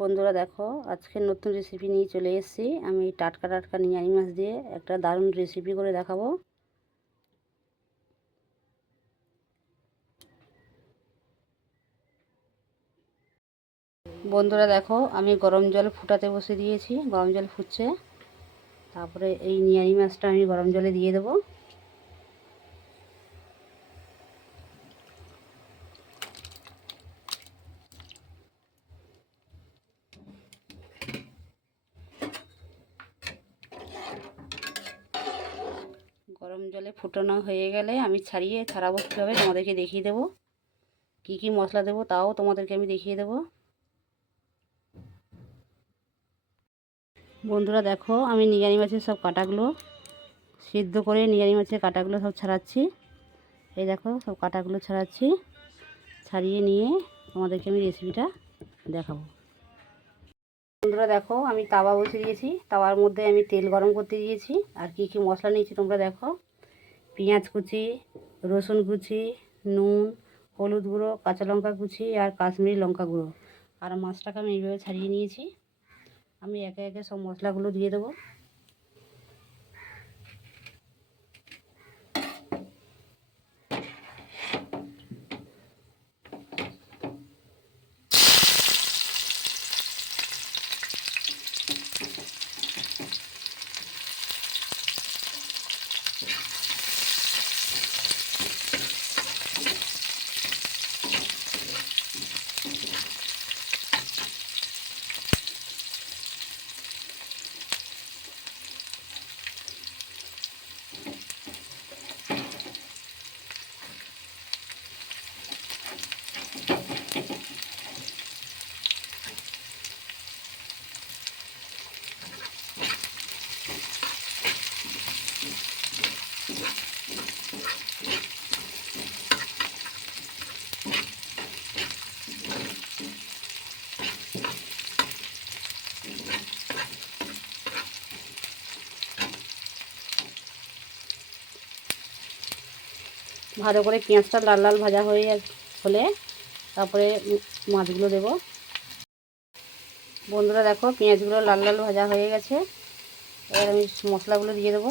বন্ধুরা দেখো, আজকে নতুন রেসিপি নিয়ে চলে এসেছি। আমি টাটকা টাটকা নিয়ারি মাছ দিয়ে একটা দারুণ রেসিপি করে দেখাবো। বন্ধুরা দেখো, আমি গরম জল ফুটাতে বসে দিয়েছি। গরম জল ফুটছে, তারপরে এই নিয়ারি মাছটা আমি গরম জলে দিয়ে দেবো। গরম জলে ফুটানো হয়ে গেলে আমি ছাড়াবো কীভাবে তোমাদেরকে দেখিয়ে দেবো। কি কি মশলা দেবো তাও তোমাদেরকে আমি দেখিয়ে দেবো। বন্ধুরা দেখো, আমি নিয়ারি মাছের সব কাঁটাগুলো সিদ্ধ করে নিয়ারি মাছের কাঁটাগুলো সব ছাড়াচ্ছি। এই দেখো, সব কাঁটাগুলো ছাড়াচ্ছি। ছাড়িয়ে নিয়ে তোমাদেরকে আমি রেসিপিটা দেখাবো। বন্ধুরা দেখো, আমি তাওয়া বসিয়ে দিয়েছি। তাওয়ার মধ্যে আমি তেল গরম করতে দিয়েছি। আর কি কি মশলা নিয়েছি তোমরা দেখো। পেঁয়াজ কুচি, রসুন কুচি, নুন, হলুদ গুঁড়ো, কাঁচা লঙ্কা কুচি আর কাশ্মীরি লঙ্কা গুঁড়ো। আর মাছটাকে আমি এইভাবে ছাড়িয়ে নিয়েছি। আমি একে একে সব মশলাগুলো দিয়ে দেবো। ভালো করে পেঁয়াজটা লাল লাল ভাজা হলে তারপরে মাছগুলো দেবো। বন্ধুরা দেখো, পেঁয়াজগুলো লাল লাল ভাজা হয়ে গেছে। এবার আমি মশলাগুলো দিয়ে দেবো।